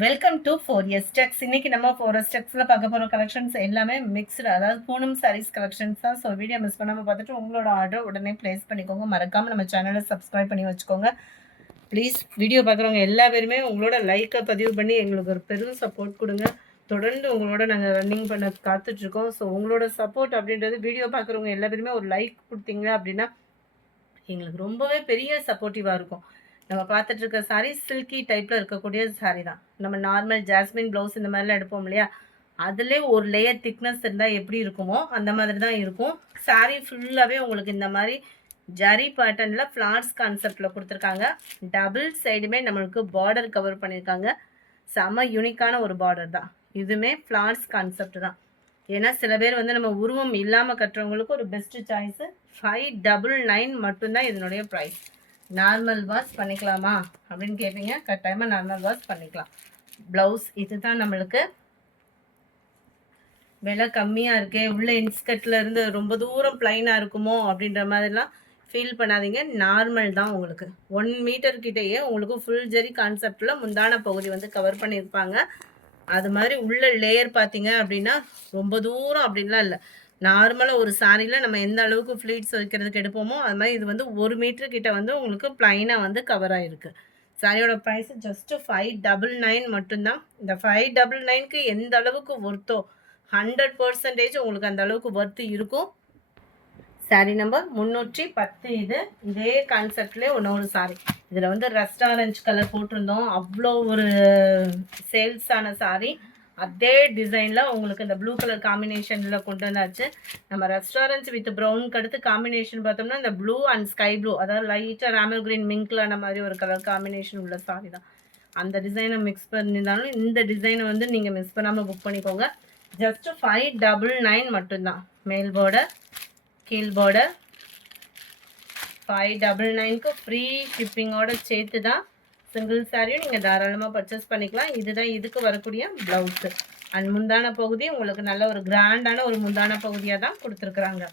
Welcome to 4S Tex. இன்னைக்கு நம்ம 4S Texல பார்க்க போகிற கலெக்ஷன்ஸ் எல்லாமே மிக்ஸ்டு, அதாவது பூனம் சாரீஸ் கலெக்ஷன்ஸ் தான். ஸோ வீடியோ மிஸ் பண்ணாமல் பார்த்துட்டு உங்களோட ஆர்டர் உடனே ப்ளேஸ் பண்ணிக்கோங்க. மறக்காமல் நம்ம சேனலை சப்ஸ்கிரைப் பண்ணி வச்சுக்கோங்க. ப்ளீஸ் வீடியோ பார்க்குறவங்க எல்லா பேருமே உங்களோட லைக்கை பதிவு பண்ணி எங்களுக்கு ஒரு பெரும் சப்போர்ட் கொடுங்க. தொடர்ந்து உங்களோட நாங்கள் ரன்னிங் பண்ண காத்துட்ருக்கோம். ஸோ உங்களோட சப்போர்ட் அப்படின்றது வீடியோ பார்க்குறவங்க எல்லா பேருமே ஒரு லைக் கொடுத்தீங்க அப்படின்னா எங்களுக்கு ரொம்பவே பெரிய சப்போர்ட்டிவாக இருக்கும். நம்ம பார்த்துட்டு இருக்க சாரீ சில்கி டைப்பில் இருக்கக்கூடிய சாரீ தான். நம்ம நார்மல் ஜாஸ்மின் ப்ளவுஸ் இந்த மாதிரிலாம் எடுப்போம் இல்லையா, அதிலே ஒரு லேயர் திக்னஸ் இருந்தால் எப்படி இருக்குமோ அந்த மாதிரி தான் இருக்கும். சாரீ ஃபுல்லாகவே உங்களுக்கு இந்த மாதிரி ஜரி பேட்டர்னில் ஃப்ளார்ஸ் கான்செப்டில் கொடுத்துருக்காங்க. டபுள் சைடுமே நம்மளுக்கு பார்டர் கவர் பண்ணியிருக்காங்க. செம யூனிக்கான ஒரு பார்டர் தான். இதுவுமே ஃப்ளார்ஸ் கான்செப்ட் தான். ஏன்னா சில பேர் வந்து நம்ம உருவம் இல்லாமல் கட்டுறவங்களுக்கு ஒரு பெஸ்ட்டு சாய்ஸு. 599 மட்டும்தான் இதனுடைய ப்ரைஸ். நார்மல் வாஷ் பண்ணிக்கலாமா அப்படின்னு கேட்பீங்க. கட்டாயமாக நார்மல் வாஷ் பண்ணிக்கலாம். ப்ளவுஸ் இதுதான் நம்மளுக்கு விலை கம்மியாக இருக்கே, உள்ள இன்ஸ்கர்ட்டில் இருந்து ரொம்ப தூரம் ப்ளைனாக இருக்குமோ அப்படின்ற மாதிரிலாம் ஃபீல் பண்ணாதீங்க. நார்மல் தான். உங்களுக்கு 1 மீட்டர் கிட்டேயே உங்களுக்கு ஃபுல் ஜெரி கான்செப்டில் முந்தான பகுதி வந்து கவர் பண்ணியிருப்பாங்க. அது மாதிரி உள்ள லேயர் பார்த்தீங்க அப்படின்னா ரொம்ப தூரம் அப்படின்லாம் இல்லை. நார்மலாக ஒரு சாரியில் நம்ம எந்த அளவுக்கு ஃப்ளீட்ஸ் வைக்கிறதுக்கு எடுப்போமோ அது மாதிரி இது வந்து 1 மீட்டர் கிட்ட வந்து உங்களுக்கு ப்ளைனாக வந்து கவர் ஆகிருக்கு. சாரியோட ப்ரைஸ் ஜஸ்ட்டு 599 மட்டும்தான். இந்த 599க்கு எந்த அளவுக்கு ஒர்த்தோ 100% உங்களுக்கு அந்த அளவுக்கு ஒர்த்து இருக்கும். Sorry number 310. இதே கான்செப்ட்லேயே இன்னொரு சாரி. இதில் வந்து ரெஸ்டாரண்ட் கலர் போட்டிருந்தோம். அவ்வளோ ஒரு சேல்ஸான சாரி. அதே டிசைனில் உங்களுக்கு இந்த ப்ளூ கலர் காம்பினேஷனில் கொண்டு வந்தாச்சு. நம்ம ரெஸ்டாரண்ட்ஸ் வித் ப்ரௌனுக்கு அடுத்து காம்பினேஷன் பார்த்தோம்னா இந்த ப்ளூ அண்ட் ஸ்கை ப்ளூ, அதாவது லைட்டாக ராமல் கிரீன் மிங்க்லான மாதிரி ஒரு கலர் காம்பினேஷன் உள்ள சாரி தான். அந்த டிசைனை மிக்ஸ் பண்ணியிருந்தாலும் இந்த டிசைனை வந்து நீங்கள் மிஸ் பண்ணாமல் புக் பண்ணிக்கோங்க. ஜஸ்ட்டு 599 மட்டும்தான். மேல் பார்டர், கீழ் பார்டர் 599க்கு ஃப்ரீ ஷிப்பிங்கோட சேர்த்து தான் சிங்கிள் சாரியும் நீங்கள் தாராளமாக பர்ச்சேஸ் பண்ணிக்கலாம். இதுதான் இதுக்கு வரக்கூடிய ப்ளவுஸு. அண்ட் முந்தான பகுதி உங்களுக்கு நல்ல ஒரு கிராண்டான ஒரு முந்தான பகுதியாக தான் கொடுத்துருக்குறாங்க.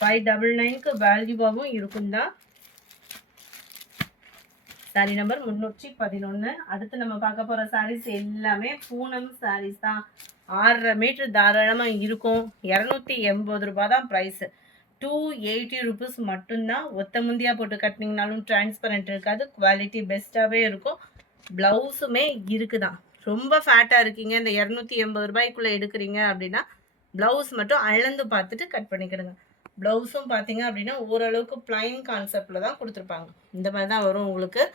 599க்கு வேல்யூவாகவும் இருக்கும் தான். Sorry number 311. அடுத்து நம்ம பார்க்க போகிற சாரீஸ் எல்லாமே பூனம் சாரீஸ் தான். 6.5 மீட்டர் தாராளமாக இருக்கும். 280 ரூபா தான் ப்ரைஸு. 280 ருபீஸ் மட்டும்தான். ஒத்த முந்தியாக போட்டு கட்டினீங்கனாலும் டிரான்ஸ்பரண்ட் இருக்காது. குவாலிட்டி பெஸ்ட்டாகவே இருக்கும். ப்ளவுஸுமே இருக்குதான். ரொம்ப ஃபேட்டாக இருக்கீங்க, இந்த 280 ரூபாய்க்குள்ளே எடுக்கிறீங்க அப்படின்னா ப்ளவுஸ் மட்டும் அளந்து பார்த்துட்டு கட் பண்ணிக்கிடுங்க. ப்ளவுஸும் பார்த்தீங்க அப்படின்னா ஓரளவுக்கு ப்ளைன் கான்செப்டில் தான் கொடுத்துருப்பாங்க. இந்த மாதிரி தான் வரும் உங்களுக்கு.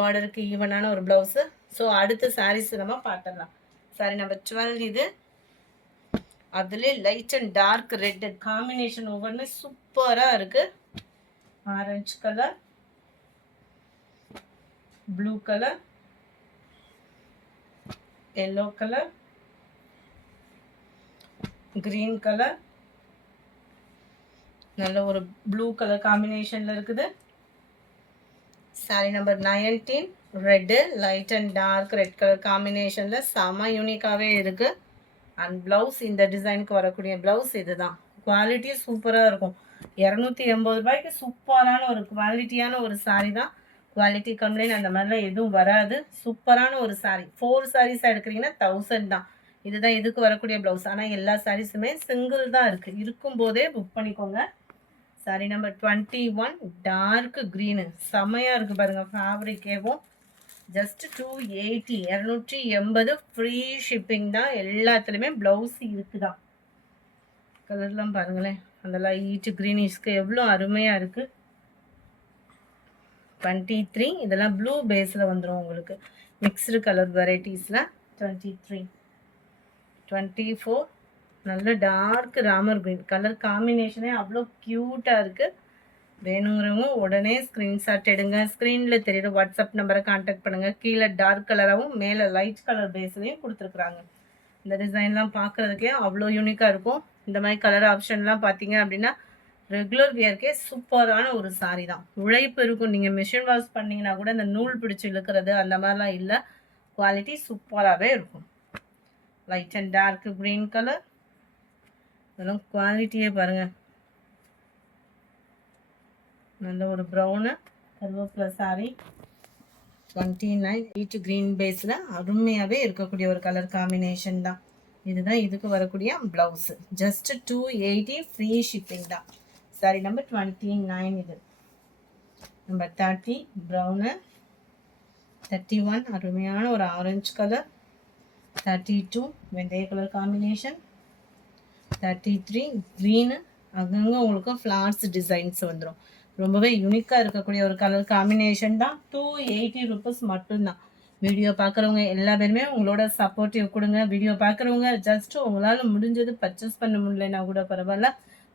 பார்டருக்கு ஈவனான ஒரு ப்ளவுஸு. ஸோ அடுத்த சாரீஸ் நம்ம பார்த்துடலாம். சாரி நம்பர் 12. இது அதுலேயே light and dark red combination ஒவ்வொன்றுமே சூப்பராக இருக்குது. Orange colour, blue colour, yellow colour, green colour, நல்ல ஒரு ப்ளூ கலர் காம்பினேஷனில் இருக்குது. Sari number 19. Red, light and dark red colour காம்பினேஷனில் செம யூனிக்காகவே இருக்குது. அண்ட் ப்ளவுஸ் இந்த டிசைனுக்கு வரக்கூடிய ப்ளவுஸ் இதுதான். குவாலிட்டி சூப்பராக இருக்கும். 280 ரூபாய்க்கு சூப்பரான ஒரு குவாலிட்டியான ஒரு சாரீ தான். குவாலிட்டி கம்ப்ளைண்ட் அந்த மாதிரிலாம் எதுவும் வராது. சூப்பரான ஒரு சாரீ. 4 சாரீஸாக எடுக்கிறீங்கன்னா 1000 தான். இதுதான் இதுக்கு வரக்கூடிய ப்ளவுஸ். ஆனால் எல்லா சாரீஸுமே சிங்கிள் தான் இருக்குது. இருக்கும்போதே புக் பண்ணிக்கோங்க. Sorry number 21. டார்க் க்ரீனு செம்மையாக இருக்குது பாருங்கள். ஃபேப்ரிக்கேவும் ஜஸ்ட் 280. 280 ஃப்ரீ ஷிப்பிங் தான். எல்லாத்துலேயுமே ப்ளவுஸ் இருக்குதான். கலர்லாம் பாருங்களேன், அந்த லைட் க்ரீனிஷ்க்கு எவ்வளோ அருமையாக இருக்குது. 23. இதெல்லாம் ப்ளூ பேஸில் வந்துடும் உங்களுக்கு. மிக்ஸ்டு கலர் வெரைட்டிஸில் 23. 24. நல்ல டார்க் ராமர் க்ரீன் கலர் காம்பினேஷனே அவ்வளோ க்யூட்டாக இருக்குது. வேணுங்கிறவங்க உடனே ஸ்க்ரீன்ஷாட் எடுங்க. ஸ்க்ரீனில் தெரியுற வாட்ஸ்அப் நம்பரை கான்டாக்ட் பண்ணுங்கள். கீழே டார்க் கலராகவும் மேலே லைட் கலர் பேஸ்லையும் கொடுத்துருக்குறாங்க. இந்த டிசைன்லாம் பார்க்குறதுக்கே அவ்வளோ யூனிக்காக இருக்கும். இந்த மாதிரி கலர் ஆப்ஷன்லாம் பார்த்தீங்க அப்படின்னா ரெகுலர் வியர்க்கே சூப்பரான ஒரு சாரீ தான். உழைப்பு இருக்கும். நீங்கள் மிஷின் வாஷ் பண்ணிங்கன்னா கூட இந்த நூல் பிடிச்சி இழுக்கிறது அந்த மாதிரிலாம் இல்லை. குவாலிட்டி சூப்பராகவே இருக்கும். Light and dark green colour, இதெல்லாம் குவாலிட்டியே பாருங்கள். நல்ல ஒரு ப்ரௌனு கருவேப்பிலை சாரீ. 29 வீட்டு கிரீன் பேஸில் அருமையாகவே இருக்கக்கூடிய ஒரு கலர் காம்பினேஷன் தான். இதுதான் இதுக்கு வரக்கூடிய ப்ளவுஸ். ஜஸ்ட் 280 ஃப்ரீ ஷிப்பிங் தான். Sorry number 29. இது நம்பர் 30 ப்ரௌனு, 31 அருமையான ஒரு ஆரஞ்சு கலர், 32 வெந்தய கலர் காம்பினேஷன், 33 க்ரீனு, அங்கங்கே உங்களுக்கு ஃப்ளார்ஸ் டிசைன்ஸ் வந்துடும். ரொம்பவே யூனிக்காக இருக்கக்கூடிய ஒரு கலர் காம்பினேஷன் தான். 280 ருபீஸ் மட்டும்தான். வீடியோ பார்க்குறவங்க எல்லா பேருமே உங்களோட சப்போர்ட்டிவ் கொடுங்க. வீடியோ பார்க்குறவங்க ஜஸ்ட் உங்களால் முடிஞ்சது பர்ச்சேஸ் பண்ண முடியலன்னா கூட பரவாயில்ல,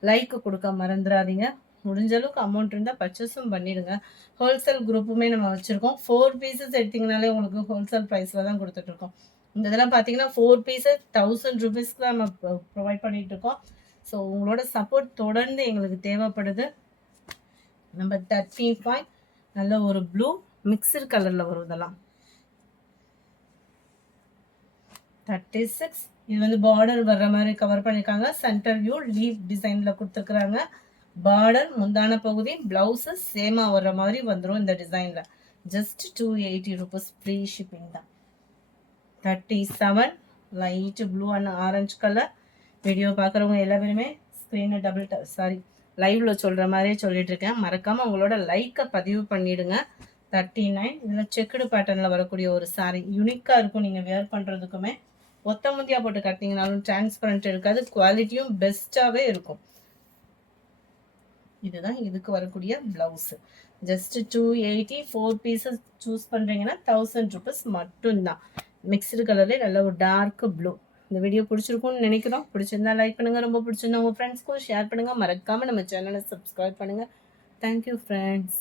லைக் கொடுக்க மறந்துடாதீங்க. முடிஞ்ச அளவுக்கு அமௌண்ட் இருந்தால் பர்ச்சேஸும் பண்ணிடுங்க. ஹோல்சேல் குரூப்புமே நம்ம வச்சுருக்கோம். 4 பீசஸ் எடுத்திங்கனாலே உங்களுக்கு ஹோல்சேல் ப்ரைஸில் தான் கொடுத்துட்ருக்கோம். இந்த இதெல்லாம் பார்த்தீங்கன்னா 4 பீசஸ் 1000 ருபீஸ்க்கு தான் நம்ம ப்ரொவைட் பண்ணிகிட்ருக்கோம். ஸோ உங்களோட சப்போர்ட் தொடர்ந்து எங்களுக்கு தேவைப்படுது. நம்பர் 35 நல்ல ஒரு ப்ளூ மிக்சர் கலரில் வரும். இதெல்லாம் 36 இது வந்து பார்டர் வர்ற மாதிரி கவர் பண்ணியிருக்காங்க. சென்டர் வியூ லீஃப் டிசைனில் கொடுத்துருக்குறாங்க. பார்டர் முந்தான பகுதி ப்ளவுஸு சேமாக வர்ற மாதிரி வந்துடும் இந்த டிசைனில். ஜஸ்ட் 280 ருபீஸ் ஃப்ரீ ஷிப்பிங் தான். 37 light blue and orange colour. Video பார்க்குறவங்க எல்லா பேருமே ஸ்க்ரீனை லைவ்ல சொல்கிற மாதிரியே சொல்லிட்டு இருக்கேன். மறக்காமல் உங்களோட லைக்கை பதிவு பண்ணிடுங்க. 39 இதில் செக்குடு பேட்டர்னில் வரக்கூடிய ஒரு சாரீ யூனிக்காக இருக்கும். நீங்கள் வேர் பண்ணுறதுக்குமே ஒத்த முந்தியாக போட்டு கட்டிங்கனாலும் டிரான்ஸ்பரண்ட் இருக்காது. குவாலிட்டியும் பெஸ்ட்டாகவே இருக்கும். இதுதான் இதுக்கு வரக்கூடிய ப்ளவுஸு. ஜஸ்ட் 280 4 பீசஸ் சூஸ் பண்ணுறீங்கன்னா 1000 ருபீஸ் மட்டும்தான். மிக்சடு கலர்லேயே நல்ல ஒரு டார்க் ப்ளூ. இந்த வீடியோ பிடிச்சிருக்கும்னு நினைக்கிறோம். பிடிச்சிருந்தா லைக் பண்ணுங்கள். ரொம்ப பிடிச்சிருந்தா உங்கள் ஃப்ரெண்ட்ஸ்க்கும் ஷேர் பண்ணுங்கள். மறக்காமல் நம்ம சேனலை சப்ஸ்கிரைப் பண்ணுங்கள். Thank you friends.